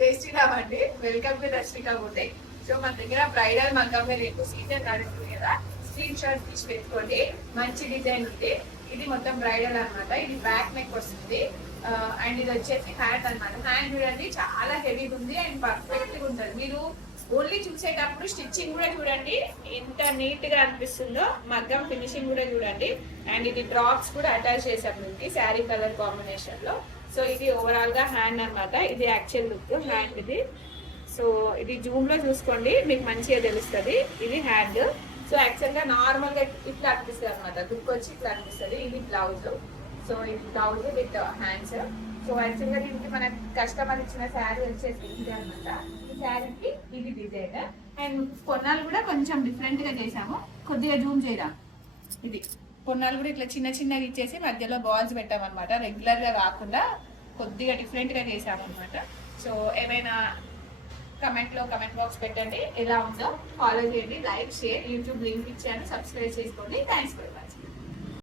జై శ్రీరామ్ అండి, welcome to Rashmika boutique. So మన దగ్గర బ్రైడల్ మగ్గం రేపు సీజన్ నడుస్తుంది కదా, స్క్రీన్ షాట్ తీసి పెట్టుకోండి. మంచి డిజైన్ ఉంది. ఇది మొత్తం బ్రైడల్ అన్నమాట. ఇది బ్యాక్ నెక్ వస్తుంది అండ్ ఇది వచ్చేసి హ్యాండ్ అన్నమాట. హ్యాండ్ చూడండి చాలా హెవీగా ఉంది అండ్ పర్ఫెక్ట్ గా ఉంటుంది. మీరు ఓన్లీ చూసేటప్పుడు స్టిచ్చింగ్ కూడా చూడండి ఎంత నీట్ గా అనిపిస్తుందో, మగ్గం ఫినిషింగ్ కూడా చూడండి. అండ్ ఇది డ్రాప్స్ కూడా అటాచ్ చేసాం మీకు శారీ కలర్ కాంబినేషన్ లో. సో ఇది ఓవరాల్ గా హ్యాండ్ అన్నమాట. ఇది యాక్చువల్ లుక్ హ్యాండ్ ఇది. సో ఇది జూమ్ లో చూసుకోండి, మీకు మంచిగా తెలుస్తుంది. ఇది హ్యాండ్. సో యాక్చువల్ గా నార్మల్ గా ఇట్లా అనిపిస్తుంది అనమాట, లుక్ వచ్చి ఇట్లా అనిపిస్తుంది. ఇది బ్లౌజ్. సో ఇది blouse with hands. So actual గా దీనికి మన కస్టమర్ ఇచ్చిన శారీ వచ్చేసి ఇది అనమాట. ఈ శారీకి ఇది డిజైన్ అండ్ కొన్నాళ్ళు కూడా కొంచెం డిఫరెంట్ గా చేసాము. కొద్దిగా జూమ్ చేయరా. ఇది కొన్నాళ్ళు కూడా ఇట్లా చిన్న చిన్నగా ఇచ్చేసి మధ్యలో బాల్స్ పెట్టామన్నమాట. రెగ్యులర్ గా కాకుండా కొద్దిగా డిఫరెంట్ గా చేసామన్నమాట. సో ఏమైనా కమెంట్ బాక్స్ పెట్టండి, ఎలా ఉందో ఫాలో చేయండి, లైక్ షేర్, యూట్యూబ్ లింక్ ఇచ్చాను, సబ్స్క్రైబ్ చేసుకోండి. Thanks for watching.